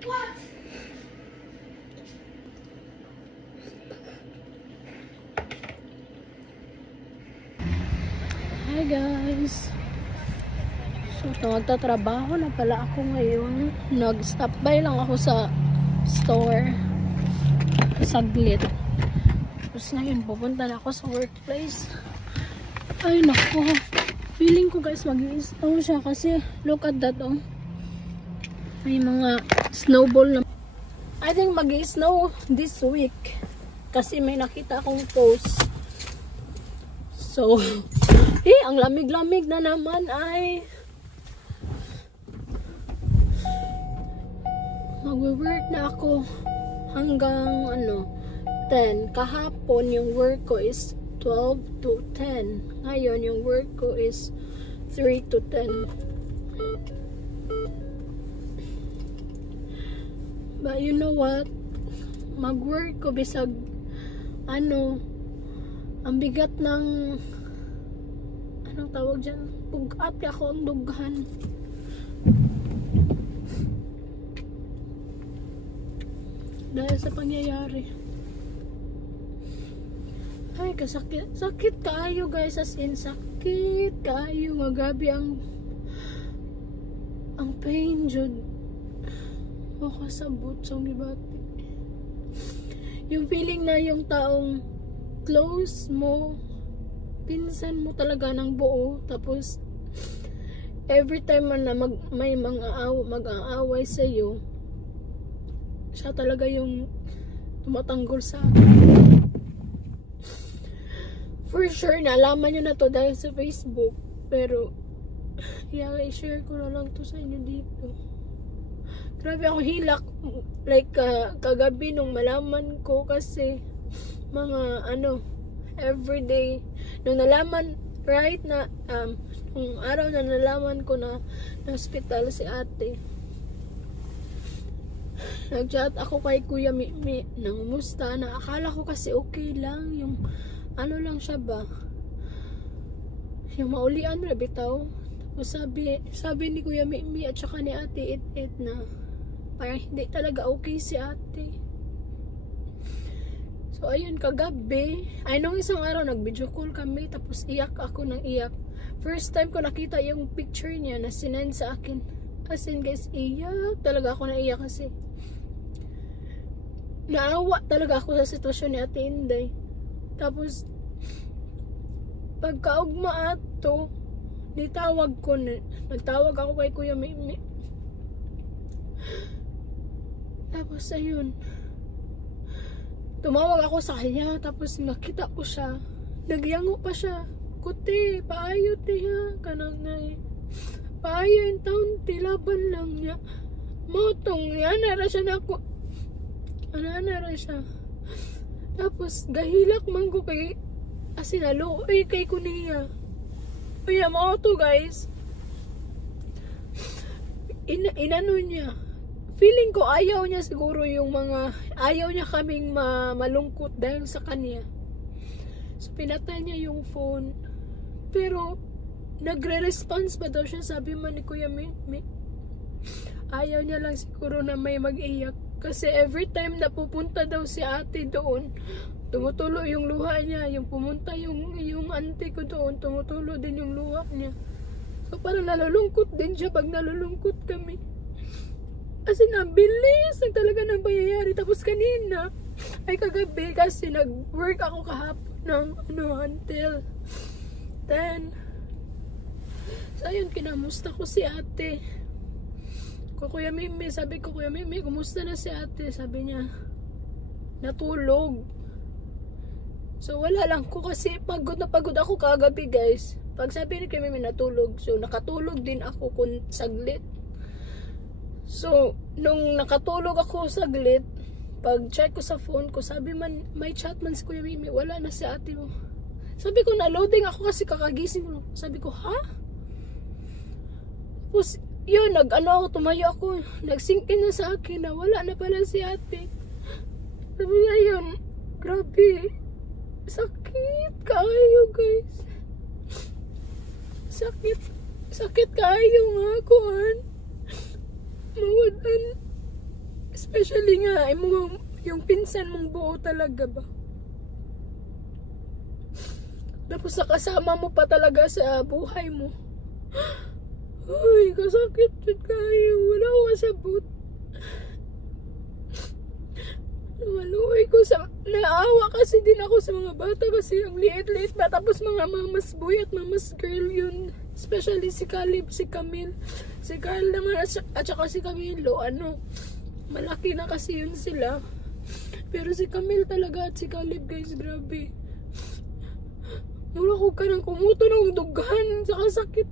Hi guys. So, magtatrabaho na pala ako ngayon. Nag-stop by lang ako sa store. Saglit. Tapos ngayon, pupunta na ako sa workplace. Ay, naku. Feeling ko guys, mag-i-snow siya kasi look at that, oh. May mga snowball na. I think mag-i-snow this week. Kasi may nakita akong post. So, ang lamig-lamig na naman ay magwe-work na ako hanggang 10. Kahapon yung work ko is 12 to 10. Ngayon yung work ko is 3 to 10. But you know what? Mag-work ko bisag ang bigat ng anong tawag dyan? Pugat ako ang dughan. Dahil sa pangyayari. Ay, kasakit. Sakit kaayo guys. As in, sakit kaayo. Magabi ang pain jud. O kasabot sa gibati. Yung feeling na yung taong close mo, pinsan mo talaga ng buo, tapos every time na may mag-aaway sa iyo, siya talaga yung tumatanggol sa akin. For sure, nalaman nyo na to dahil sa Facebook, pero i-share ko na lang to sa inyo dito. Grabe ako hilak, like kagabi nung malaman ko kasi mga everyday nung nalaman nung araw na nalaman ko na hospital si ate, nag-chat ako kay Kuya Mimi nangumusta na akala ko kasi okay lang yung lang siya ba yung maulian na bitaw. Tapos sabi ni Kuya Mimi at saka ni ate it na parang hindi talaga okay si ate. So, ayun, kagabi, nung isang araw, nag-video call kami, tapos iyak ako ng iyak. First time ko nakita yung picture niya na sinend sa akin. As in, guys, iyak talaga ako na iyak kasi naawa talaga ako sa sitwasyon ni Ate Inday. Tapos, pagkaugma ato, nagtawag ako kay Kuya Mimi. Tapos, ayun, tumawag ako sa kanya, tapos nakita ko siya. Nagyango pa siya. Kuti, paayo ti ha. Kanang na paayo yung taon ti, laban lang niya. Motong, anara siya na ako. Anara siya. Tapos, gahilak man ko kay asinaloy kay kuniya. Kaya mga to guys. Inano niya. Feeling ko ayaw niya siguro yung ayaw niya kaming malungkot dahil sa kanya. So, pinatay niya yung phone. Pero, nagre-response pa daw siya. Sabi man ni Kuya Mimi, ayaw niya lang siguro na may mag-iyak. Kasi every time na pupunta daw si ate doon, tumutulo yung luha niya. Yung pumunta yung auntie ko doon, tumutulo din yung luha niya. So, parang nalulungkot din siya pag nalulungkot kami. Kasi nabilis na talaga ng pangyayari. Tapos kanina, ay kagabi kasi nag-work ako kahapon ng until 10. So ayun, kinamusta ko si ate. Kuya Mimi, sabi ko, Kuya Mimi, kumusta na si ate? Sabi niya, natulog. So wala lang ko kasi pagod na pagod ako kagabi guys. Pag sabi ni Kuya Mimi natulog, so nakatulog din ako kung saglit. So, nung nakatulog ako saglit, pag check ko sa phone ko, sabi man, may chat man si Kuya Mimi, wala na si ate mo. Sabi ko, na-loading ako kasi kakagising ko. Sabi ko, ha? Tapos, yun, tumayo ako, nag-sync in na sa akin na wala na pala si ate. Sabi nga yun, grabe, sakit kaayo guys. Sakit kaayo nga, kuhan. Mawadan. Especially nga, yung pinsan mong buo talaga ba? Tapos sa kasama mo pa talaga sa buhay mo. Ay, kasakit yun kayo. Wala ko kasabot. Maluoy ko sa... Naawa kasi din ako sa mga bata kasi ang liit-liit pa. Tapos mga mamas boy at mamas girl yun. Especially si Caleb, si Camille. Si Carl naman at saka si Camilo. Malaki na kasi yun sila. Pero si Camille talaga at si Caleb guys, grabe. Mula ko ka nang kumuto ng dughan sa kasakit.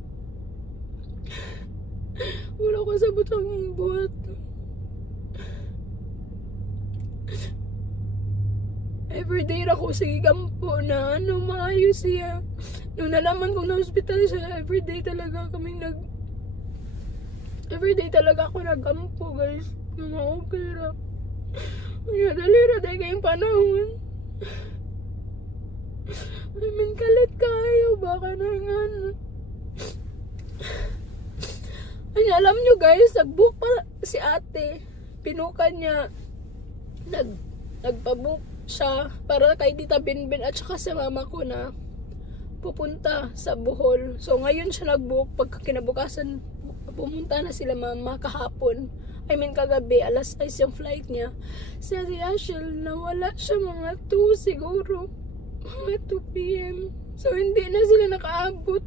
Wala ko sabot ang buhat. Everyday na ko sige kampo na maayos siya. Nung nalaman kong na-hospital siya, everyday talaga ako nagkampo guys. Mga okay ra. Kaya dali ra dahil kayong panahon. I mean, kalit kayo. Baka na nga. Ay, alam nyo guys, nag-book pa si ate. Pinukan niya. Nagpa-book siya para kay Tita Binbin at saka sa mama ko na pupunta sa Bohol. So, ngayon siya nag-book. Pagka kinabukasan, pumunta na sila mama kahapon. I mean, kagabi, alas 6 yung flight niya. Si Ate Ashel, nawala siya mga 2 siguro. Mga 2 p.m. So, hindi na sila nakaabot.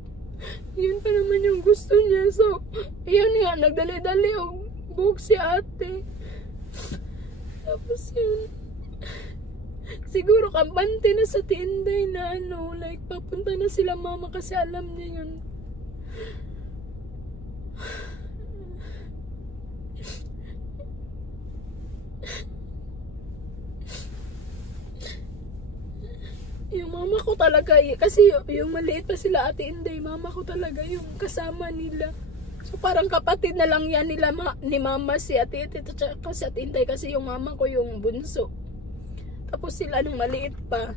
Yun pa naman yung gusto niya. So, yun nga, nagdali-dali yung book si ate. Tapos yun. Siguro kampante na sa Tinday na like, papunta na sila mama kasi alam niya yun. Yung mama ko talaga, kasi yung maliit pa sila Ate Inday, mama ko talaga yung kasama nila. So parang kapatid na lang yan nila ni mama si Ate Ite at si Ate Inday kasi yung mama ko yung bunso. Tapos sila nung maliit pa.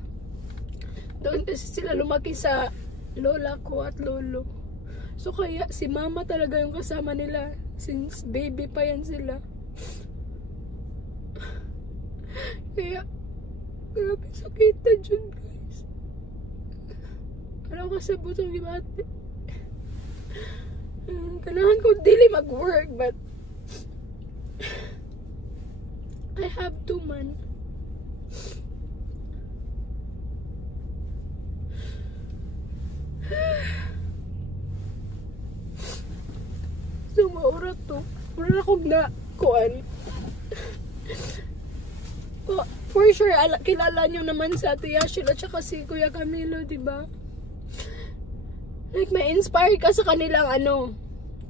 Doon kasi sila lumaki sa lola ko at lolo. So kaya si mama talaga yung kasama nila since baby pa yan sila. Kaya grabe sakitan dyan guys. Wala ko sa butong gibate. Kailangan ko dili mag-work but I have to man. So maura to. Mura akong na kuan. For sure, kilala nyo naman sa Ate Yashil at saka si Kuya Camilo, diba? Like, ma-inspire ka sa kanilang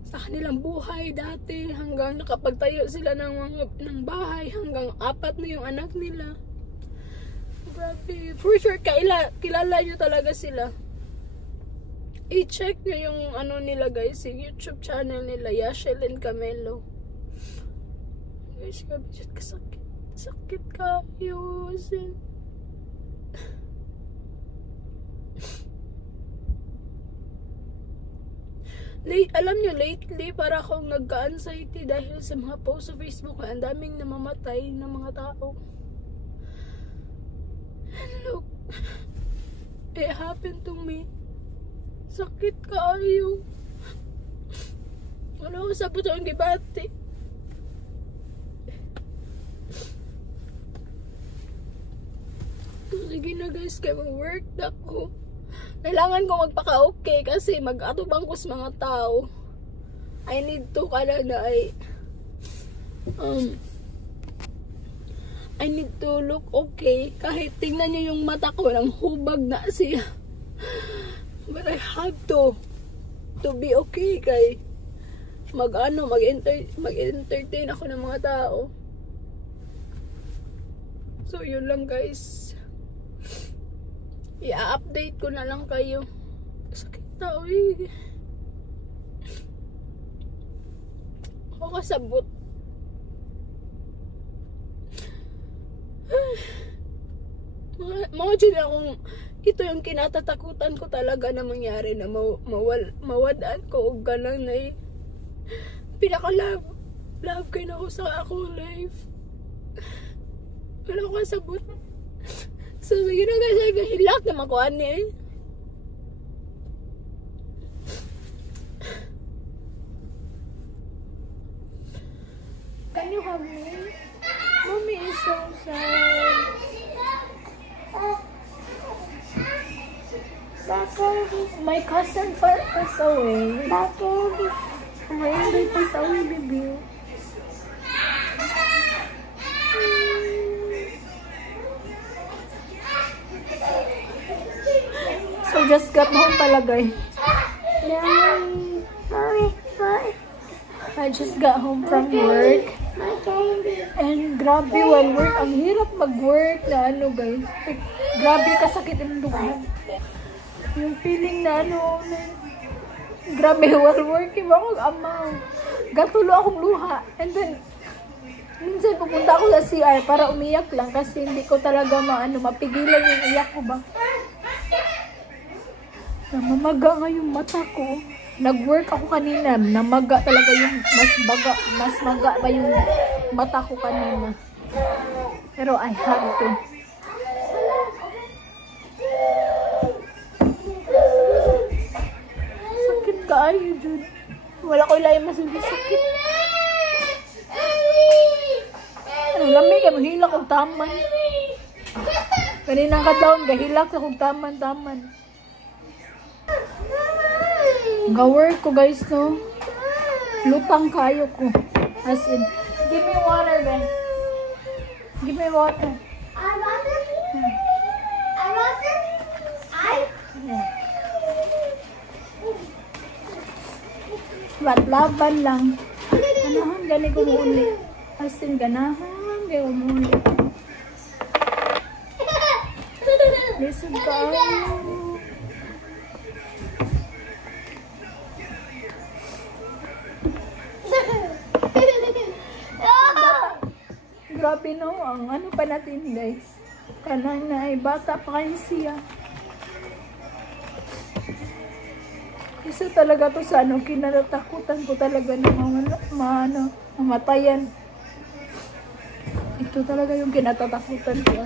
sa kanilang buhay dati hanggang nakapagtayo sila ng bahay hanggang 4 na yung anak nila. Grabe. For sure, kilala nyo talaga sila. I-check nyo yung nila guys, yung YouTube channel nila, Yashil and Camelo. Guys, grabe siya kasakit. Sakit kayo. Alam nyo, lately, para akong nagka-anxiety dahil sa mga post sa Facebook. Ang daming namamatay ng mga tao. And look, it happened to me. Sakit kayo. Wala ko sa buto ang gibati. Sige na guys, kaya mag-work na ko. Kailangan ko magpaka-okay kasi mag-atubang ko sa mga tao. I need to I need to look okay. Kahit tingnan nyo yung mata ko, nang hubag na siya. But I have to be okay kay mag-entertain ako ng mga tao. So yun lang guys. I-update ko na lang kayo. Sakit na, uy. Ako kasabot. Mga dyan akong, ito yung kinatatakutan ko talaga na mangyari na mawadaan ko o ganang na pinaka-love kayo na ako sa akong life. Wala ko kasabot. So, sige na guys, hilak na makuhaan niya eh. Can you hug me? Mommy is so sad. My cousin passed away. My baby passed away, baby. So just got home pala guys. I just got home from work. And grabe while work, ang hirap mag-work na ano guys. Grabe kasakit yung dugo. Yung feeling na ano, grabe while work, iba akong amaw. Gatulo akong luha. And then, minsan pupunta ako sa CR para umiyak lang kasi hindi ko talaga mapigilan yung iyak ko ba. Namamaga nga yung mata ko. Nag-work ako kanina, namaga talaga yung mas maga pa yung mata ko kanina. Pero I have to. Sakit kaayo, Jud. Wala ko ilayang masakit. Ano, lamig ka, mahilak kong taman. Kaninang katawon, gahilak sa kong taman. Ga-work ko guys, no? Lutang kayo ko. As in, give me water, Ben. Give me water. Laban lang. Ganahan, gani ko muli. As in, ganahan, gani ko muli. Listen ka. Grabe no, ang ano pa natin guys. Kanan na ay bata pa kayo siya. Isa talaga to sa ano, kinatatakutan ko talaga ng mamatayan. Ito talaga yung kinatatakutan ko.